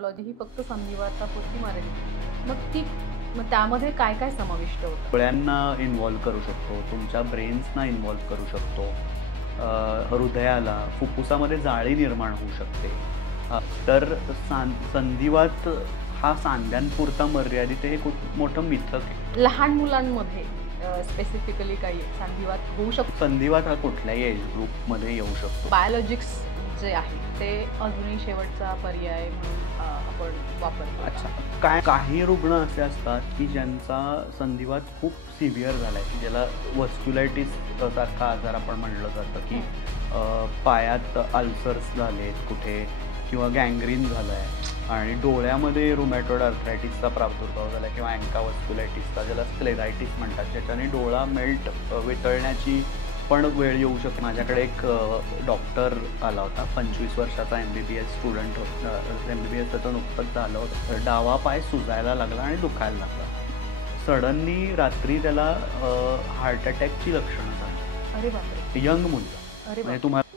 Logy ही फक्त संधिवातापुरती मर्यादित. मग त्यामध्ये काय काय समाविष्ट होतं? डोळ्यांना इन्व्हॉल्व करू शकतो, तुमच्या ब्रेन्सना इन्व्हॉल्व करू शकतो, हृदयाला, फुफ्फुसामध्ये जाळी निर्माण होऊ शकते. तर संधिवात हा सांध्यांपुरता मर्यादित हे खूप मोठं मिथक आहे. लहान मुलांमध्ये स्पेसिफिकली काही संधिवात होऊ शकतो? संधिवात हा कुठल्याही एज ग्रुपमध्ये येऊ शकतो. बायोलॉजिक्स जे आहे ते अजूनही शेवटचा पर्याय म्हणून आपण वापरतो. अच्छा, काही रुग्ण असे असतात की ज्यांचा संधिवात खूप सिव्हिअर झाला आहे, की ज्याला वस्क्युलायटिस सारखा आजार आपण म्हणलं जातं, की पायात अल्सर्स झालेत कुठे किंवा गँग्रीन झालं आहे आणि डोळ्यामध्ये रुमॅटॉइड आर्थरायटिसचा प्रादुर्भाव झाला आहे किंवा अँकावस्क्युलायटिसचा, ज्याला स्क्लेरायटिस म्हणतात, ज्याच्याने डोळा मेल्ट वितळण्याची पण वेळ येऊ शकते. माझ्याकडे एक डॉक्टर आला होता, 25 वर्षाचा MBBS स्टुडंट होता. MBBS त्याचं नुकतंच झालं होतं. डावा पाय सुजायला लागला आणि दुखायला लागला. सडनली रात्री त्याला हार्ट अटॅकची लक्षणं झाली. अरे बापरे. यंग मुलगा. म्हणजे तुम्हाला